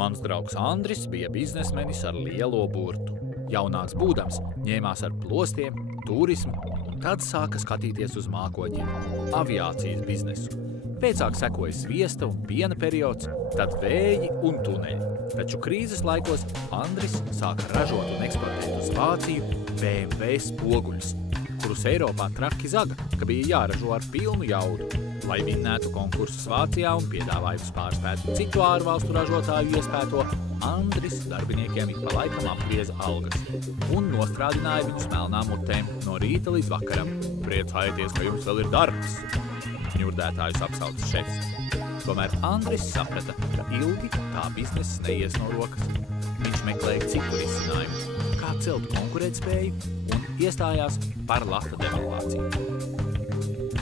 Mans draugs Andris bija biznesmenis ar lielo burtu. Jaunāks būdams ņēmās ar plostiem, turismu, un tad sāka skatīties uz mākoņiem – aviācijas biznesu. Pēcāk sekoja sviesta un piena periods, tad vēji un tuneļi. Taču krīzes laikos Andris sāka ražot un eksportēt uz Vāciju BMW spoguļus, kurus Eiropā traki zaga, ka bija jāražo ar pilnu jaudu. Lai vinnētu konkursus Vācijā un piedāvājumus pārspētu citu ārvalstu ražotāju iespēto, Andris darbiniekiem ik pa laikam apgrieza algas un nostrādināja viņus melnām mutēm no rīta līdz vakaram. Priecājieties, ka jums vēl ir darbs! Ņurdētājus apsauca šefs. Tomēr Andris saprata, ka ilgi tā bizness neies no rokas. Viņš meklēja citu risinājumu, kā celt konkurētspēju un iestājās par lata devalvāciju.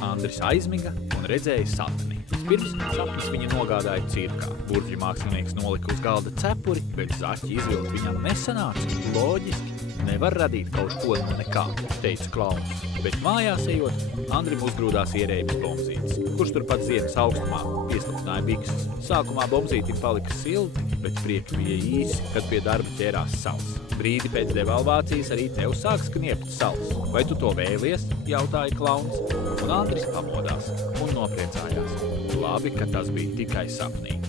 Andris aizmiga un redzēja sapni. Pirms sapnis viņa nogādāja cirkā. Burvju mākslinieks nolika uz galda cepuri, bet zaķi izvilkt viņam nesanāca. Loģiski, nevar radīt kaut ko no nekā, teica klauns. Bet mājās ejot, Andrim uzgrūdās ierēbis Bomzītis, kurš turpat ziemas augstumā pieslapināja bikses. Sākumā Bomzītim palika silti, bet prieki bija īsi, kad pie darba ķērās sals. Brīdi pēc devalvācijas arī tev sāks kniept sals. Vai tu to vēlies? Jautāja klauns, un Andris pamodās un nopriecājās. Labi, ka tas bija tikai sapnī.